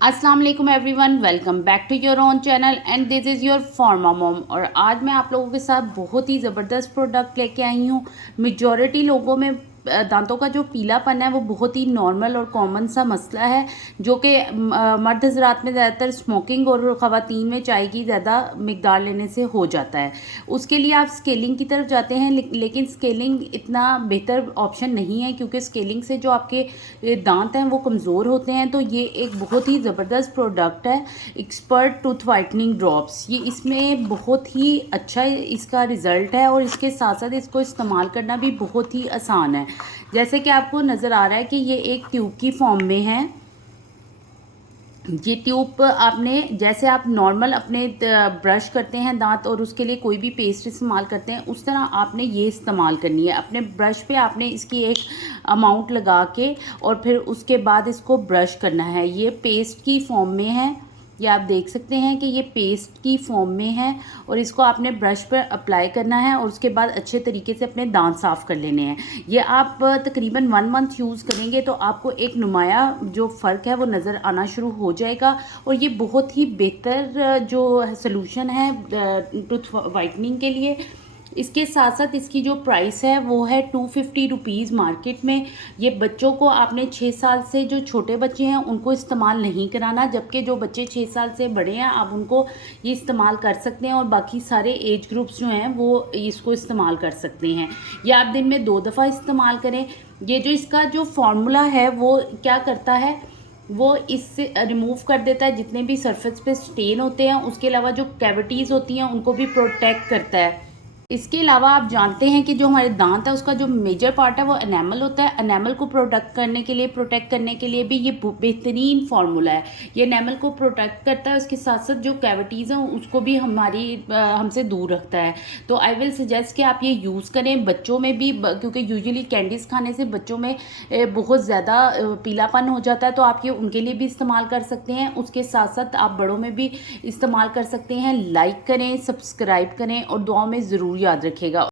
अस्सलाम वालेकुम everyone, welcome back to your own channel and this is your pharma mom. और आज मैं आप लोगों के साथ बहुत ही ज़बरदस्त प्रोडक्ट लेके आई हूँ। मेजॉरिटी लोगों में दांतों का जो पीलापन है वो बहुत ही नॉर्मल और कॉमन सा मसला है, जो कि मर्द हजरात में ज़्यादातर स्मोकिंग और ख़वातीन में चाय की ज़्यादा मकदार लेने से हो जाता है। उसके लिए आप स्केलिंग की तरफ जाते हैं, लेकिन स्केलिंग इतना बेहतर ऑप्शन नहीं है, क्योंकि स्केलिंग से जो आपके दांत हैं वो कमज़ोर होते हैं। तो ये एक बहुत ही ज़बरदस्त प्रोडक्ट है, एक्सपर्ट टूथ वाइटनिंग ड्रॉप्स। ये इसमें बहुत ही अच्छा इसका रिज़ल्ट है और इसके साथ साथ इसको इस्तेमाल करना भी बहुत ही आसान है। जैसे कि आपको नज़र आ रहा है कि ये एक ट्यूब की फॉर्म में है। ये ट्यूब आपने, जैसे आप नॉर्मल अपने ब्रश करते हैं दांत और उसके लिए कोई भी पेस्ट इस्तेमाल करते हैं, उस तरह आपने ये इस्तेमाल करनी है। अपने ब्रश पे आपने इसकी एक अमाउंट लगा के और फिर उसके बाद इसको ब्रश करना है। ये पेस्ट की फॉर्म में है, ये आप देख सकते हैं कि ये पेस्ट की फॉर्म में है और इसको आपने ब्रश पर अप्लाई करना है और उसके बाद अच्छे तरीके से अपने दांत साफ़ कर लेने हैं। ये आप तकरीबन 1 मंथ यूज़ करेंगे तो आपको एक नुमाया जो फ़र्क है वो नज़र आना शुरू हो जाएगा। और ये बहुत ही बेहतर जो सलूशन है टूथ वाइटनिंग के लिए। इसके साथ साथ इसकी जो प्राइस है वो है 250 रुपीज़ मार्केट में। ये बच्चों को, आपने 6 साल से, जो छोटे बच्चे हैं उनको इस्तेमाल नहीं कराना, जबकि जो बच्चे 6 साल से बड़े हैं आप उनको ये इस्तेमाल कर सकते हैं और बाकी सारे एज ग्रुप्स जो हैं वो इसको इस्तेमाल कर सकते हैं। ये आप दिन में 2 दफ़ा इस्तेमाल करें। ये जो इसका जो फार्मूला है वो क्या करता है, वो इससे रिमूव कर देता है जितने भी सरफेस पे स्टेन होते हैं, उसके अलावा जो कैविटीज़ होती हैं उनको भी प्रोटेक्ट करता है। इसके अलावा आप जानते हैं कि जो हमारे दांत है उसका जो मेजर पार्ट है वो एनामल होता है। एनामल को प्रोटेक्ट करने के लिए भी ये बेहतरीन फार्मूला है। ये एनामल को प्रोटेक्ट करता है, उसके साथ साथ जो कैविटीज़ हैं उसको भी हमसे दूर रखता है। तो आई विल सजेस्ट कि आप ये यूज़ करें बच्चों में भी, क्योंकि यूजुअली कैंडीज़ खाने से बच्चों में बहुत ज़्यादा पीलापन हो जाता है, तो आप ये उनके लिए भी इस्तेमाल कर सकते हैं। उसके साथ साथ आप बड़ों में भी इस्तेमाल कर सकते हैं। लाइक करें, सब्सक्राइब करें और दुआओं में ज़रूर याद रखिएगा।